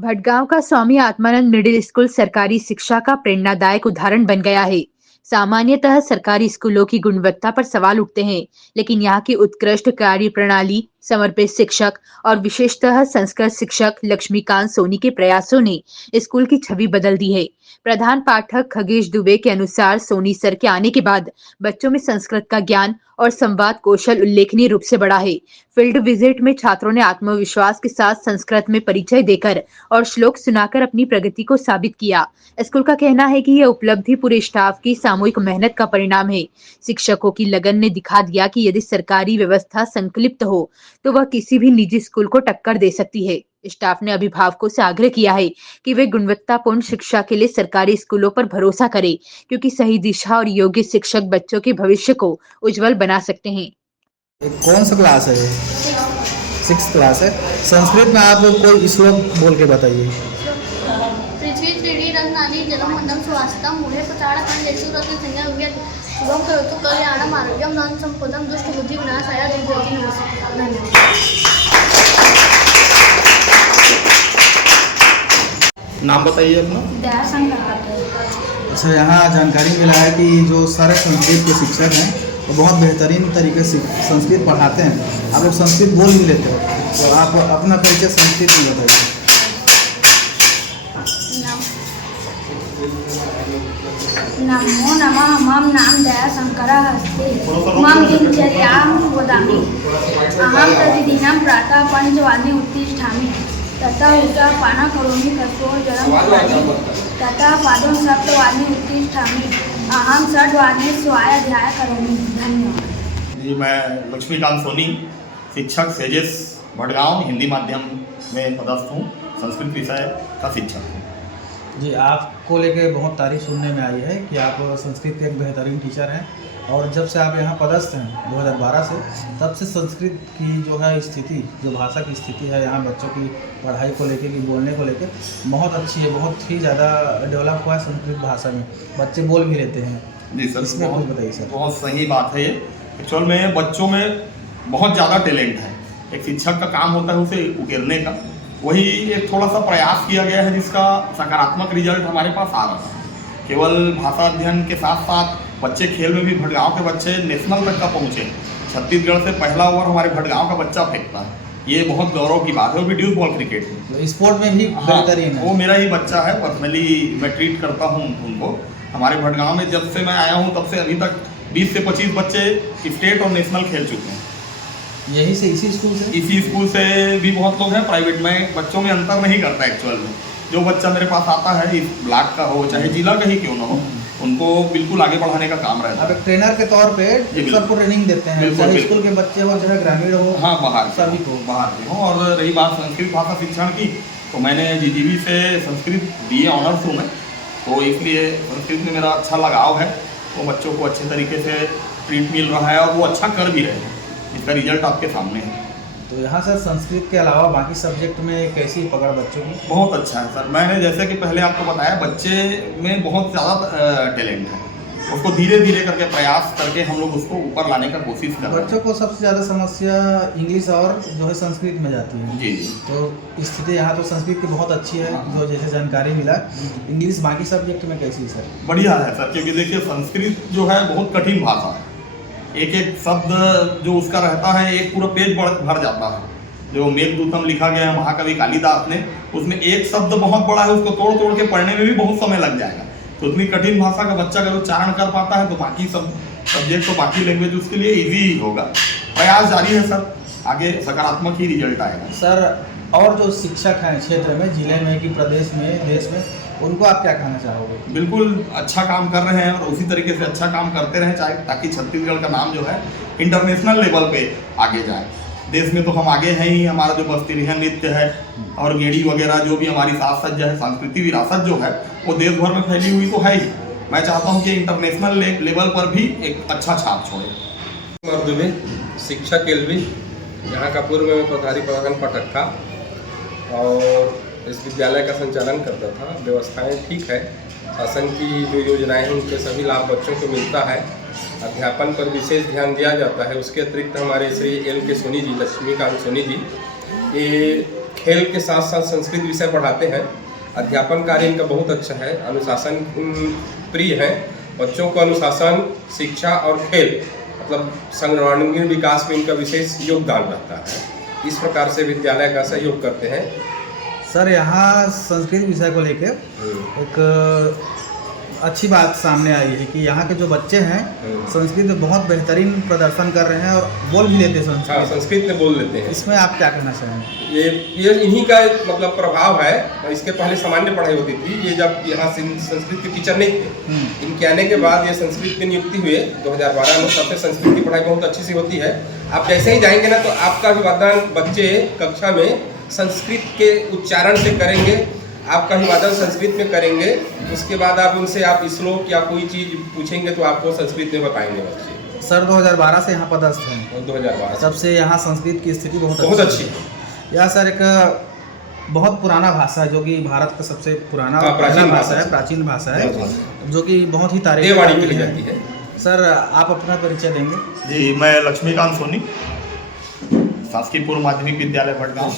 भटगांव का Swami Atmanand middle school सरकारी शिक्षा का प्रेरणादायक उदाहरण बन गया है। सामान्यतः सरकारी स्कूलों की गुणवत्ता पर सवाल उठते हैं, लेकिन यहाँ की उत्कृष्ट कार्य प्रणाली, समर्पित शिक्षक और विशेषतः संस्कृत शिक्षक लक्ष्मीकांत सोनी के प्रयासों ने स्कूल की छवि बदल दी है। प्रधान पाठक खगेश दुबे के अनुसार सोनी सर के आने के बाद बच्चों में संस्कृत का ज्ञान और संवाद कौशल उल्लेखनीय रूप से बढ़ा है। फील्ड विजिट में छात्रों ने आत्मविश्वास के साथ संस्कृत में परिचय देकर और श्लोक सुनाकर अपनी प्रगति को साबित किया। स्कूल का कहना है कि यह उपलब्धि पूरे स्टाफ की सामूहिक मेहनत का परिणाम है। शिक्षकों की लगन ने दिखा दिया कि यदि सरकारी व्यवस्था संकलित हो तो वह किसी भी निजी स्कूल को टक्कर दे सकती है। स्टाफ ने अभिभावकों से आग्रह किया है कि वे गुणवत्तापूर्ण शिक्षा के लिए सरकारी स्कूलों पर भरोसा करें, क्योंकि सही दिशा और योग्य शिक्षक बच्चों के भविष्य को उज्जवल बना सकते हैं। कौन सा क्लास है ये? 6th क्लास है। संस्कृत में आप कोई श्लोक बोल के बताइए। पृथ्वी 3D रंगानी जलम मंडम सुवासितम मूढ़े प्रचार खंडेषु रति संज्ञा विद्यते शुभम करोतु कल्याणम आरोग्यम धन संपदम दुष्ट बुद्धि विनाशाय दिव्यति नमः। धन्यवाद। नाम बताइए अपना। दयाशंकर। अच्छा, यहाँ जानकारी मिला है कि जो सारे संस्कृत के शिक्षक हैं वो बहुत बेहतरीन तरीके से संस्कृत पढ़ाते हैं। आप लोग संस्कृत बोल नहीं लेते हो, तो आप अपना परिचय संस्कृत में बताइए। नमो नमः। मम नाम दयाशंकरः अस्ति। मम दिनचर्यां वदामि। अहं प्रतिदिनं प्रातः 5 वादने उत्तिष्ठामि। ततः उत्थानं करोमि, कस्तूर्जलं पिबामि। ततः पादं 7 वादने उत्तिष्ठामि। अहं 6 वादने स्वाध्यायं करोमि। धन्यवाद। जी, मैं लक्ष्मीकांत सोनी, शिक्षक सेजेस भटगांव हिंदी माध्यम में पदस्थ हूँ। संस्कृत विषय का शिक्षक हूँ। जी, आपको लेके बहुत तारीफ सुनने में आई है कि आप संस्कृत के एक बेहतरीन टीचर हैं, और जब से आप यहाँ पदस्थ हैं 2012 से, तब से संस्कृत की जो है स्थिति, जो भाषा की स्थिति है यहाँ बच्चों की पढ़ाई को लेके, कि बोलने को लेके बहुत अच्छी है। बहुत ही ज़्यादा डेवलप हुआ है संस्कृत भाषा में, बच्चे बोल भी लेते हैं। जी सर, इसमें कुछ बताइए सर। बहुत सही बात है ये। एक्चुअल में बच्चों में बहुत ज़्यादा टैलेंट है। एक शिक्षक का काम होता है उसे उकेरने का। वही एक थोड़ा सा प्रयास किया गया है जिसका सकारात्मक रिजल्ट हमारे पास आ रहा है। केवल भाषा अध्ययन के साथ साथ बच्चे खेल में भी भटगांव के बच्चे नेशनल तक का पहुँचे। छत्तीसगढ़ से पहला ओवर हमारे भटगांव का बच्चा फेंकता है, ये बहुत गौरव की बात है। वो भी ड्यूस बॉल क्रिकेट में, स्पोर्ट में भी बेहतरीन है। वो मेरा ही बच्चा है, पर्सनली मैं ट्रीट करता हूँ उनको। हमारे भटगांव में जब से मैं आया हूँ तब से अभी तक 20 से 25 बच्चे स्टेट और नेशनल खेल चुके हैं। यही से, इसी स्कूल से भी बहुत लोग हैं। प्राइवेट में बच्चों में अंतर नहीं करता एक्चुअल में। जो बच्चा मेरे पास आता है, इस ब्लॉक का हो चाहे जिला का ही क्यों ना हो, उनको बिल्कुल आगे बढ़ाने का काम रहता है। आप एक ट्रेनर के तौर पे सबको ट्रेनिंग देते हैं, चाहे स्कूल के बच्चे हो चाहे ग्रामीण हो। हाँ, बाहर सभी को बाहर के हो। और रही बात संस्कृत भाषा शिक्षण की, तो मैंने जीजीवी से संस्कृत BA ऑनर्स हूँ मैं, तो इसलिए संस्कृत में मेरा अच्छा लगाव है। वो बच्चों को अच्छे तरीके से ट्रीट मिल रहा है और वो अच्छा कर भी रहे हैं। इसका रिजल्ट आपके सामने है। तो यहाँ सर संस्कृत के अलावा बाकी सब्जेक्ट में कैसी पकड़ बच्चों की? बहुत अच्छा है सर। मैंने जैसे कि पहले आपको बताया, बच्चे में बहुत ज़्यादा टैलेंट है। उसको धीरे धीरे करके प्रयास करके हम लोग उसको ऊपर लाने का कोशिश कर रहे हैं। बच्चों को सबसे ज़्यादा समस्या इंग्लिश और जो है संस्कृत में जाती है। जी। तो स्थिति यहाँ तो संस्कृत की बहुत अच्छी है, जो जैसे जानकारी मिला। इंग्लिश बाकी सब्जेक्ट में कैसी है सर? बढ़िया है सर, क्योंकि देखिए संस्कृत जो है बहुत कठिन भाषा है। एक एक शब्द जो उसका रहता है, एक पूरा पेज भर जाता है। जो मेघदूतम लिखा गया है महाकवि कालिदास ने, उसमें एक शब्द बहुत बड़ा है, उसको तोड़ तोड़ के पढ़ने में भी बहुत समय लग जाएगा। तो इतनी कठिन भाषा का बच्चा अगर उच्चारण कर पाता है तो बाकी सब सब्जेक्ट तो बाकी लैंग्वेज उसके लिए ईजी ही होगा। प्रयास जारी है सर, आगे सकारात्मक ही रिजल्ट आएगा सर। और जो शिक्षक हैं क्षेत्र में, जिले में कि प्रदेश में, देश में, उनको आप क्या कहना चाहोगे? बिल्कुल अच्छा काम कर रहे हैं और उसी तरीके से अच्छा काम करते रहें, चाहे ताकि छत्तीसगढ़ का नाम जो है इंटरनेशनल लेवल पे आगे जाए। देश में तो हम आगे हैं ही। हमारा जो बस्तीरिया नृत्य है और गेड़ी वगैरह, जो भी हमारी साज सज्जा है, सांस्कृतिक विरासत जो है, वो देश भर में फैली हुई तो है ही। मैं चाहता हूँ कि इंटरनेशनल लेवल पर भी एक अच्छा छाप छोड़े। दुबे, शिक्षक एलवी, यहाँ का पूर्व में प्रभारी प्रधान पटक था और इस विद्यालय का संचालन करता था। व्यवस्थाएं ठीक है, शासन की जो योजनाएं हैं उनके सभी लाभ बच्चों को मिलता है। अध्यापन पर विशेष ध्यान दिया जाता है। उसके अतिरिक्त हमारे श्री LK सोनी जी, लक्ष्मीकांत सोनी जी, ये खेल के साथ साथ संस्कृत विषय पढ़ाते हैं। अध्यापन कार्य इनका बहुत अच्छा है, अनुशासन प्रिय है। बच्चों को अनुशासन, शिक्षा और खेल मतलब सर्वांगीण विकास में इनका विशेष योगदान रहता है। इस प्रकार से विद्यालय का सहयोग करते हैं। सर यहाँ संस्कृत विषय को लेकर एक अच्छी बात सामने आई है कि यहाँ के जो बच्चे हैं संस्कृत में बहुत बेहतरीन प्रदर्शन कर रहे हैं और बोल भी लेते हैं हाँ, संस्कृत। संस्कृत में बोल लेते हैं। इसमें आप क्या कहना चाहेंगे? ये इन्हीं का एक मतलब प्रभाव है। इसके पहले सामान्य पढ़ाई होती थी। ये जब यहाँ संस्कृत के टीचर नहीं थे, इनके आने के बाद ये संस्कृत की नियुक्ति हुए 2012 में, तब से संस्कृत की पढ़ाई बहुत अच्छी सी होती है। आप जैसे ही जाएंगे ना तो आपका अभिवादन बच्चे कक्षा में संस्कृत के उच्चारण से करेंगे, आपका अभिवादन संस्कृत में करेंगे। उसके बाद आप उनसे आप श्लोक या कोई चीज़ पूछेंगे तो आपको संस्कृत में बताएंगे बच्चे। सर 2012 से यहाँ पदस्थ हैं, 2012 तब से यहाँ संस्कृत की स्थिति बहुत अच्छी है। यह सर एक बहुत पुराना भाषा है जो कि भारत का सबसे पुराना प्राचीन भाषा है, प्राचीन भाषा है, जो कि बहुत ही तारीफ देववाणी की जाती है। सर आप अपना परिचय देंगे? जी, मैं लक्ष्मीकांत सोनी, शासकीय पूर्व माध्यमिक विद्यालय भटगांव